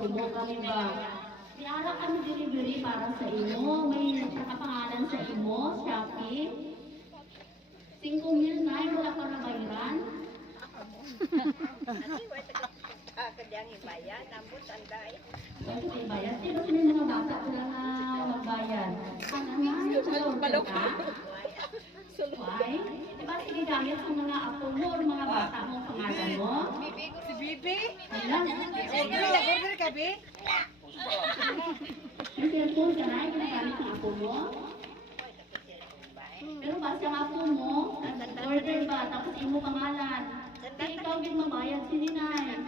turbo kami ba. Niara kami delivery para sa imo. May nakapangalan sa imo, Shopee. 5,000 na, wala ka na bayaran. Kadyang ibayan, nambot anday. Bakit may bayad? Di ba sila mga bata sila na magbayad? Ano nga, nag-order ka? Why? Di ba sige gamit sa mga apo mo o mga bata mo pangalan mo? Si Bibi? Alam, Order ka, Bi? may cellphone ka na, ginagamit ng apo mo? Pero basta ang apo mo, order ba, tapos imo pangalan. Di ikaw din mabayad si Ninay.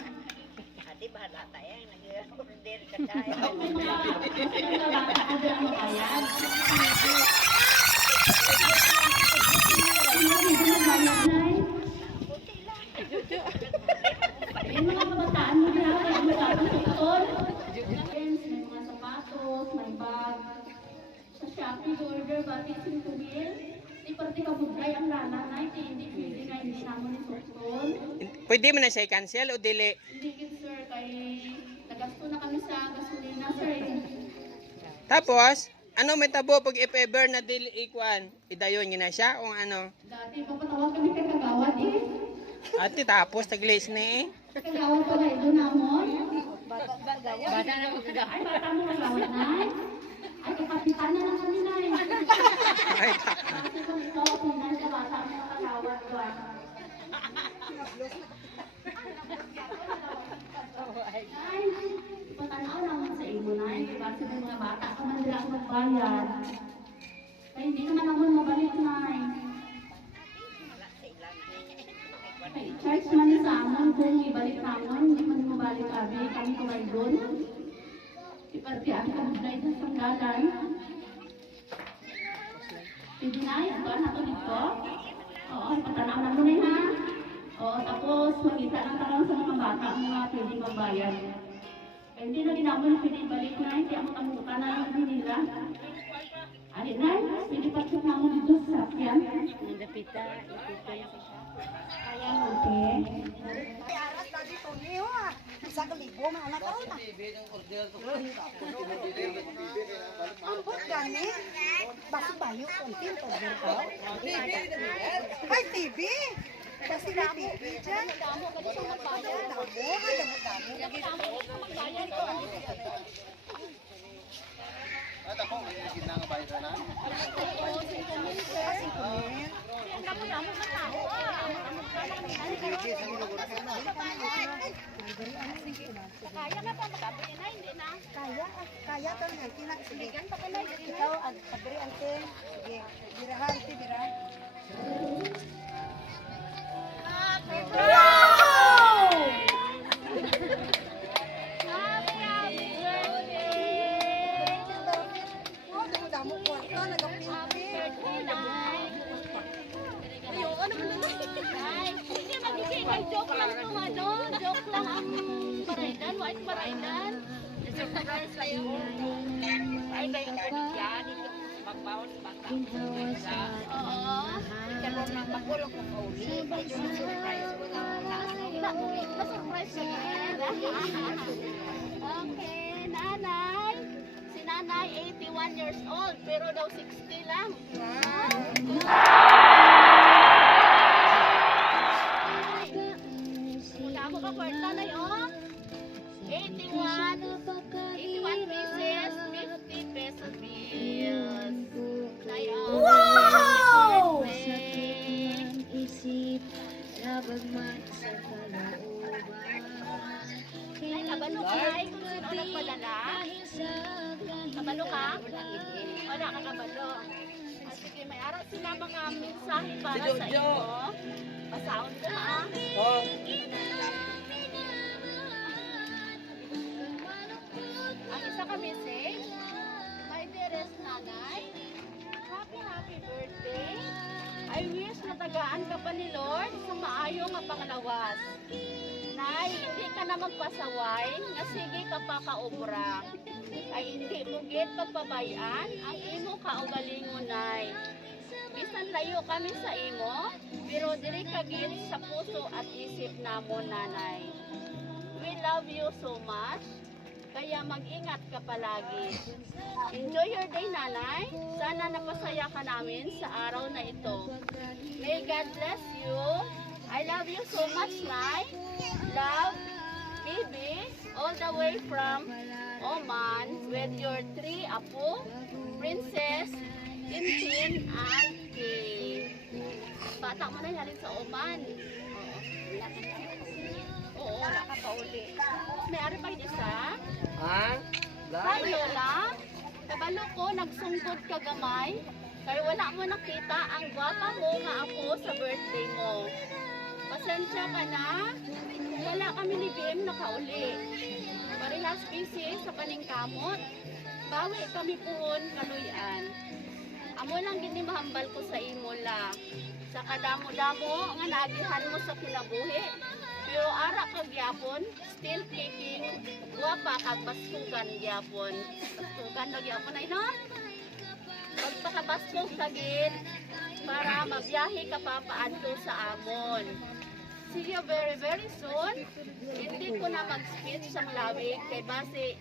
Ate, bahala tayo. Nag-order ka tayo. May mga bata ka din ang mabayad. May mga kabataan mo na, may mga tutol. May mga sapatos, may bag. Sa Shopee, order ba, 5,000? Di parte ka budlay ang lalay, hindi pwede nga hindi naman ni Sokton. Pwede mo na siya i-cancel o dili? Hindi gid sir, kay nagasto na kami sa gasolina sir. Tapos, ano may tabo pag if ever na dili ikuan, idayon niya na siya o ano? Dati papatawag kami kay Kagawad eh. Ate tapos taglis na eh. Kagawad pa kayo doon namon. Bata na mo ka. Ay, bata mo Kagawad na. Ay, kapitan na lang kami na eh. Ay, Kasi kung ikaw, pinay sa bata mo Kagawad ba? Ay, patanaw naman sa imo na eh. Kasi may mga bata ka man nila ang magbayad. Ay, hindi naman naman mabalik na eh. Ay, charge man sa amon kung ibalik namon, hindi man mabalik kami kumay doon. Iparte ang kabublay sa sanggalan. Pwede na, ito na ito dito. Oo, patanaw na muna ha. Oo, tapos makita lang tarang sa mga bata ang mga pwede magbayad. Kaya hindi na ginamon pwede ibalik na, hindi ako tamutan na lang din nila. Alin na, pwede patsok na mo dito sa sakyan. Nandapita, ipita yung Kaya okay. Ay, aras lagi po niyo ah. Isa ka libo, mga anak ko na. Ambot gani. Basi bayo, kontin to. Ay, TV. Basi na TV dyan. Damo ka sa magbayan. Damo, damo. Kaya na pa magkabili na, hindi na. Kaya to nga kina sige. Ikaw ang pagri ante. Sige, birahan ti bira. Damo ko to nagapinti. Hindi magising, joke lang ito ano, joke lang ang baraidan, wais baraidan. Surprise kayo. Ay, may yan, magbaon bata. Oo. Kalong nang magulong ko uli. Surprise ko Na-surprise ka Okay, nanay. Si nanay, 81 years old, pero daw 60 lang. Mula mo ka kwarta na yun? 81 pieces, 50 pesos bills. Wow! Ay, kabalo ka? Ay, kung sino nagpadala? Kabalo ka? Wala ka kabalo. Ah, sige, may araw sila mga mensahe para sa iyo. Pasaon ko ha. oh. Ang isa ka message, my dearest nanay, happy birthday. I wish na tagaan ka pa ni Lord sa maayo nga panglawas. Nay, hindi ka na magpasaway, nga sige ka pa kaobra. Ay hindi mo gid pagpabayan ang imo kaugalingon, nay. Bisan layo kami sa imo, pero diri ka gid sa puso at isip namon, nanay. We love you so much. Kaya mag-ingat ka palagi. Enjoy your day, Nanay. Sana napasaya ka namin sa araw na ito. May God bless you. I love you so much, Nay. Love, baby, all the way from Oman with your 3 apo, Princess, Tintin, and Kay. Bata mo na yarin sa Oman. Oo, nakakauli. May ari pa isa? Ha? Hi, Lola. Kabalo ko, nagsungkod ka gamay. Kaya wala mo nakita ang gwapa mo nga ako sa birthday mo. Pasensya ka na. Wala kami ni BM nakauli. Parehas busy sa paningkamot. Bawi kami puhon kaluyan. Amo lang gini mahambal ko sa imo la. Sa kadamo-damo nga naagihan mo sa kinabuhi. Pero ara kag gyapon, still kicking, guwapa kag bastugan gyapon. Bastugan na gyapon ay no? Pagpakabaskog kagid para mabiyahe ka pa paadto sa amon. See you very very soon. Hindi ko na mag-speech sang lawig kay base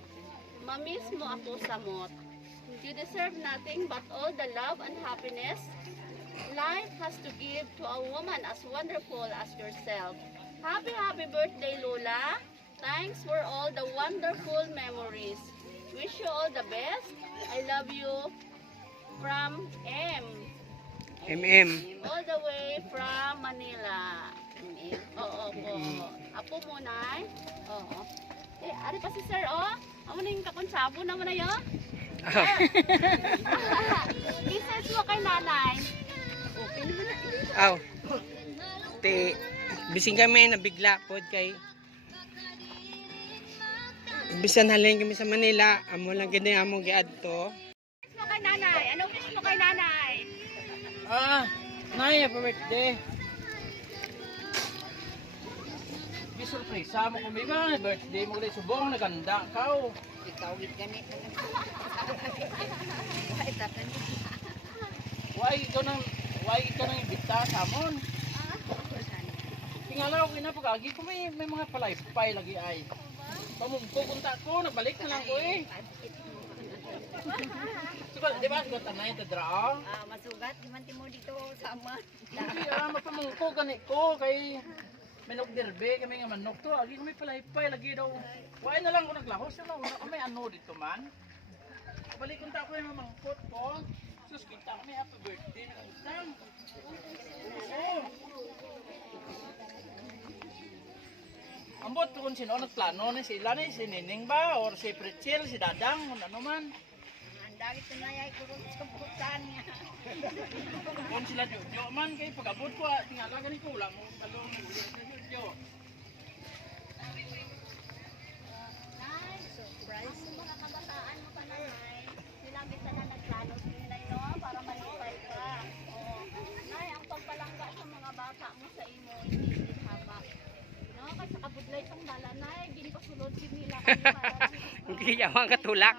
mamiss mo ako sa mot. You deserve nothing but all the love and happiness life has to give to a woman as wonderful as yourself. Happy birthday, Lola. Thanks for all the wonderful memories. Wish you all the best. I love you from M. All the way from Manila. Oo po. Apo muna. Oo. Ari pa si Sir, oh. Amo na yung kakonsabo naman na yun. Kisses mo kay Nanay. Okay naman na. Aw. Te, bising kami nabigla pod kay bisan halin kami sa Manila, amo lang gani among giadto. Wish mo kay Nanay. Ano wish mo kay Nanay? Nay, happy birthday. Surprise mo kung may ba birthday mo ulit subong naganda ka. Ikaw gid ganit. Why ikaw nang imbita sa amon? Tingala ko na pagagi ko may mga palaypay lagi ay. Pamungko kunta ko nagbalik na lang ko eh. Sugat, di ba sugat tanay ta dra? Masugat di man timo dito sa aman. Hindi mapamungko gani ko kay manok derbe kami nga manok to agi kami palaypay lagi daw. Why na lang ko naglahos na una kami ano dito man. Balik kunta ko yung mamangkot ko. Sus kita kami happy birthday na isang. Oo. Ambot kung sino nagplano ni sila ni si Nining ba or si Pritchel, si Dadang, ano man. Ang dagit na yay ko sa putan niya. Kung sila Jojo man kay pag-abot ko tingala gani ko lang mo talong ni Jojo. Surprise. Ang mga kabataan mo pa Nanay, sila bisa na nagplano sa Nanay, no? Para malipay ka. Oo. Nay, ang pagpalangga sa mga bata mo sa imo, hindi haba. No? Kasi kabudlay sang bala, Nay, ginipasulod nila kami para Hindi yaman katulak.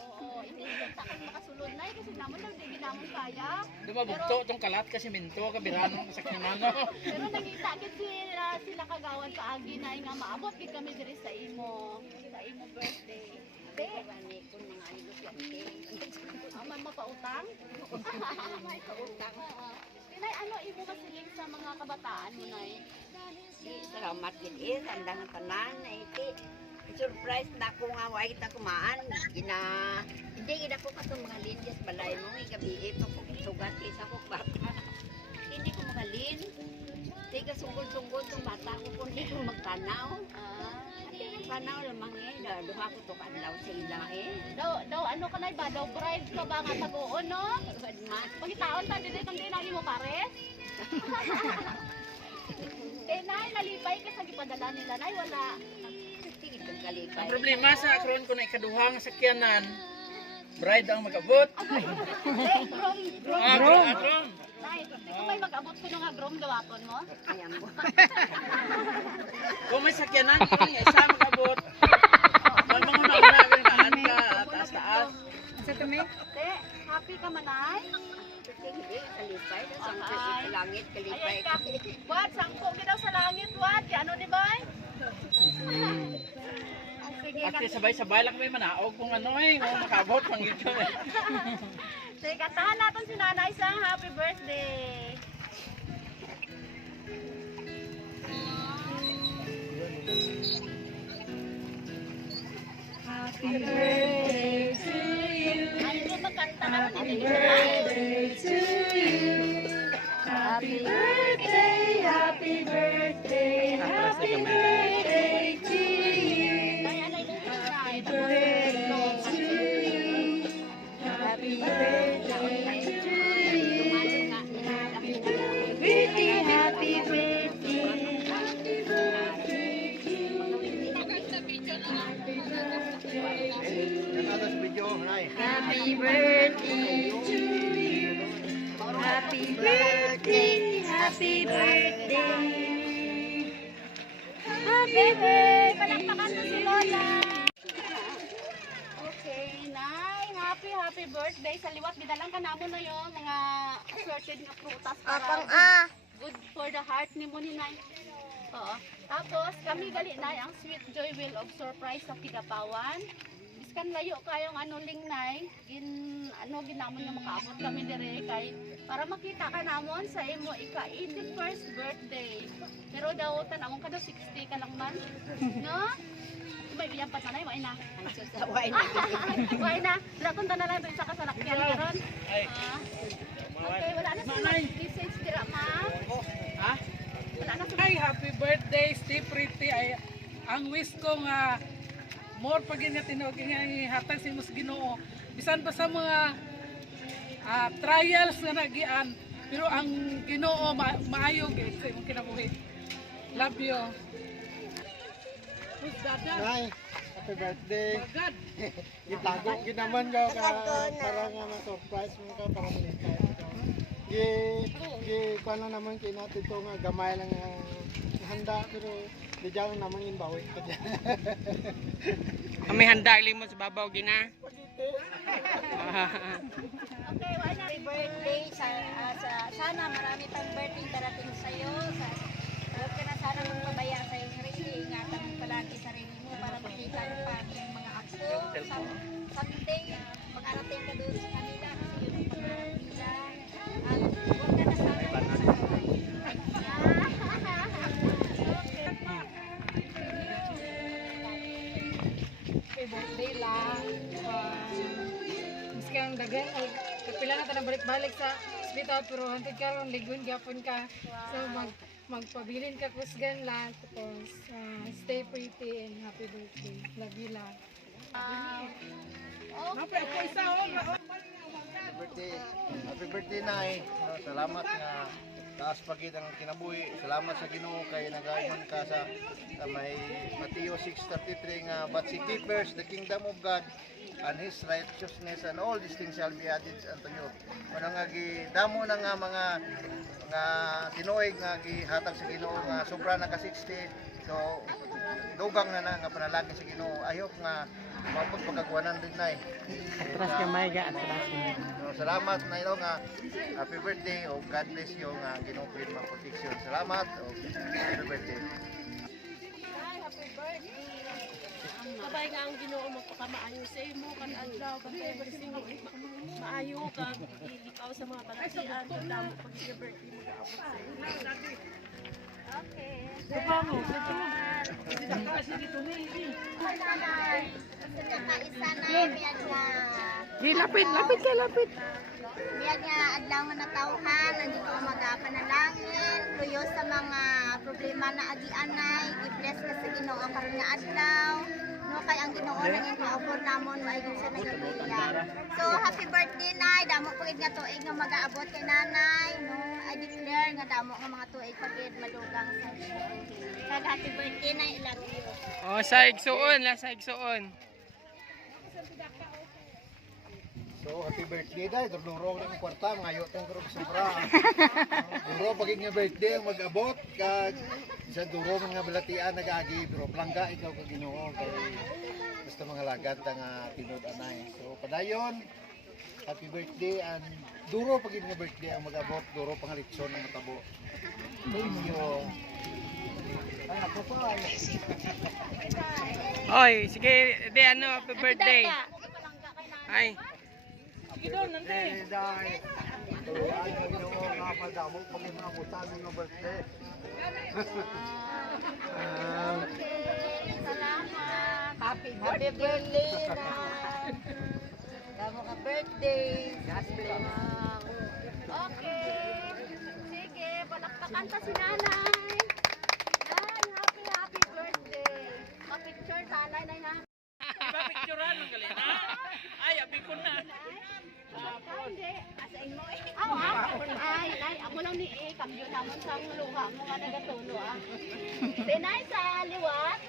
Oo, hindi kita kami makasulod, Nay, kasi naman lang hindi naman kaya. Dumabugto tong kalat kasi minto kabirano sa kanano. Pero nagita kasi sila kagawan paagi na nga maabot gid kami diri sa imo birthday. Te, Gani kun mga ano sa aman mapautang? May pautang. Nay, ano imo masiling sa mga kabataan mo, Nay? Salamat gid andang tanan iti. Surprise na ko nga wa kita kumaan. Hindi gid ako katong mga linyas balay mo gabi pa ko sugat isa ko bata. Hindi ko magalin. Tiga sungkol-sungkol tong bata ko kung hindi ko magtanaw. Hindi magtanaw lamang duha ko to kadlaw sa ila Daw ano ka Nay ba? Daw bride ka ba nga tagoon, no? Pagitaon ta dili kung di nagi mo pares. Nay, nalipay ka sa gipadala nila, Nay, wala. Ang problema sa akron ko na ikaduha nga sakyanan, bride ang mag-abot. Grom. Akron. Nay, kung may mag-abot ko nga grom gawapon mo? Ayan mo. Kung may sakyanan ko nga isa mag-abot. Ang mga nauna kaan ka taas-taas. Sa tumi? Te, happy ka man, Nay? Hindi, kalipay. Sa langit, kalipay. Ayan ka. Wat, sangko ka daw sa langit, Wat. Ano di ba? Sige. Sige, Ate, sabay-sabay lang kami manaog kung ano kung makabot pang ito eh. sige, kantahan natin si nanay sa happy birthday. Happy birthday to you. Ay, hindi magkanta na rin. Happy birthday to you. Happy birthday, happy birthday, happy birthday to you. Happy birthday to you. Happy birthday to you. Happy birthday, happy birthday. Happy birthday to you. Happy birthday, happy birthday. Happy birthday. Palakpakan mo si Lola. Okay, Nay. Happy birthday. Sa liwat, bidalang ka namon na yun. Mga assorted na prutas. Para good for the heart ni mo ni Nay. Oo. Tapos, kami gali, Nay, ang Sweet Joy Will of Surprise sa Kidapawan. Biskan layo kayong lingnay, ginamon nga makaabot kami dire kay para makita ka namon sa imo ika-81st birthday. Pero daw tanawon ka daw 60 ka lang man. No? May biyang patanay mo ina. Saway na. Why na? Lakon ta na lang sa kasalakyan karon. Ay. Okay, wala na sa message dira, ma'am. Ha? Wala na sa Ay, happy birthday, stay pretty. Ay, ang wish ko nga, more pag tinuog nga hatag sa imong Ginoo. Bisan pa sa mga trials nga nagian, pero ang Ginoo maayo gyud sa imong kinabuhi. Love you. Who's Dada? Nay, happy birthday. Bagad. Gitago ginaman ka para nga ma-surprise mo ka para malintay ka. Kuha lang naman kinati to nga gamay lang ang handa pero di dyan naman yung bawi ka dyan. May handa limos sa babaw gina. Okay, wala na. Happy birthday. Sana marami pang birthday darating sa'yo. Huwag ka na sana magpabaya sa'yo sarili. Ingatan mo palagi sarili mo para makita mo pa yung mga apo. Someday, makarating ka doon sa kanila kasi yun ang pangarap nila. At huwag ka na sana Happy birthday lang. Miski ang dagan, kapila na tayo balik-balik sa hospital, pero hantid ka ron, ligon gyapon ka. So magpabilin ka kusgan lang, tapos stay pretty and happy birthday. Love you lang. Happy birthday Nay. No, salamat nga taas pagid ang kinabuhi. Salamat sa Ginoo kay nagayon ka sa may Mateo 6:33 nga but seek ye first the kingdom of God and His righteousness and all these things shall be added unto you. Ano nga gidamo na nga mga tinuig nga gihatag sa Ginoo nga sobra na ka 60. So dugang na nga panalangin sa Ginoo. I hope nga mapod pagkagwanan din Nay. Atras gamay ga, atras. So, salamat na ito nga happy birthday o God bless you nga Ginoo mga protection. Salamat o happy birthday. Kabay nga ang Ginoo magpakamaayo sa imo kan adlaw kan maayo ka ikaw sa mga pagtian damo pag birthday mo gaabot sa imo. Okay. Isa na biyag nga. Lapit ka, lapit. Biyag nga adlaw nga natawhan, nandito ko magapanalangin, luyo sa mga problema na agianay, i-bless ka sa Ginoo karon nga adlaw. No kay ang Ginoo naging kaupor namon maayong sa nagbiya. So happy birthday Nay, damo pagid nga tuig nga mag-aabot kay nanay. No, I declare nga damo nga mga tuig pagid madugang sa Ginoo. Kag happy birthday Nay, I love you. Oh, sa igsuon, sa igsuon. So happy birthday Day, durong ng kwarta ngayo tong group sobra. Duro pagig nga birthday ang mag-abot kag sa duro nga balatian nagagi pero plangga ikaw kag Ginoo kay basta mga lagad nga tinud anay. So padayon happy birthday and duro pagig nga birthday ang mag-abot, duro pangalitson ang matabo. Thank you. Ay, ako pa. Oy, sige, di ano, happy birthday. Ay. Sige doon, nandun. Dahil tuloy ang Ginoo nga padamo pag inabutan ng birthday. Salamat. Happy birthday na. Damo ka birthday. God bless. Okay. Sige, palakpakan ta si nanay. Nay, happy birthday. Ma-picture tanay na. Iba picturean ng galing, ha? Ay, abi ko na. Hindi. Asain mo eh. Ay, nay, amo lang ni kambyo namon sa luha mo nga nagatulo ah. Tinay sa liwat.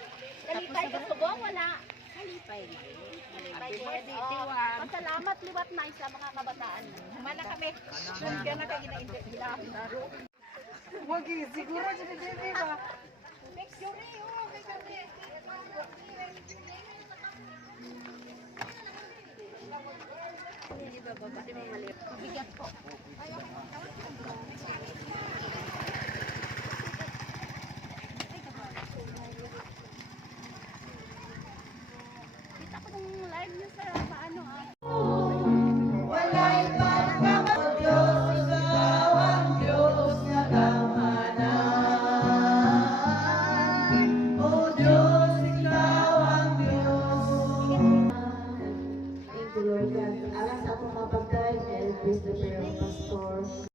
Kalipay ka subong wala. Kalipay. Kalipay ko. Pasalamat liwat nay sa mga kabataan. Mana kami. Kaya na kay gina-indira. Wag siguro sa dito ba? Picture oh, kay kami. Hindi ba baba mo mali? Bigat po. Kita ko ng live niyo sa paano ah. Thank you, Lord God. Alas ako mapagkain and please the prayer of pastor.